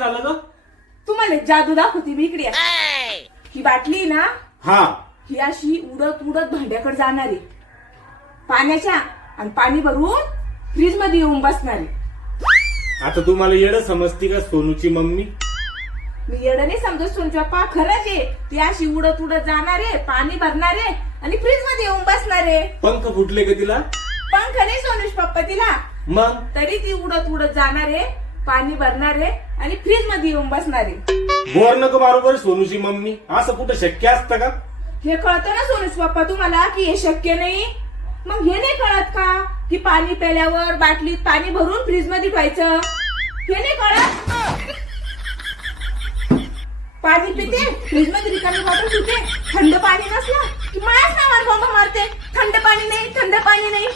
झालं ग? तुम्हाला जादू दाखवते मी इकडे या. ही बाटली ना हा. ही अशी उडत उडत भांड्याकडे जाणार आहे पाण्याच्या आणि पाणी भरून फ्रीज मध्ये येऊन बसणार आहे. आता तुम्हाला येडं समजती का सोनूची मम्मी? मी येडं नाही समजत सोनूची पप्पा, खरंच आहे. ती अशी उडत उडत जाणार आहे, पाणी भरणार आहे आणि फ्रीज मध्ये येऊन बसणार आहे. पंख फुटले का तिला? पंख नाही सोनूश पप्पा तिला, मग तरी ती उडत उडत जाणार आहे, पाणी भरणार आहे आणि फ्रीज मध्ये येऊन बसणार आहे. बोर नको बरोबर सोनूची मम्मी, असं कुठं शक्य असतं का? हे कळतं ना सोनूश पप्पा तुम्हाला की हे शक्य नाही? मग हे नाही कळत का की पाणी प्याल्यावर बाटलीत पाणी भरून फ्रीज मध्ये ठेवायचं? हे नाही कळत? पाणी पिते, फ्रीज मध्ये रिकामी बॉटल पिते, थंड पाणी नसलं की माझ्याच नावावर बॉम्ब मारते, थंड पाणी नाही, थंड पाणी नाही.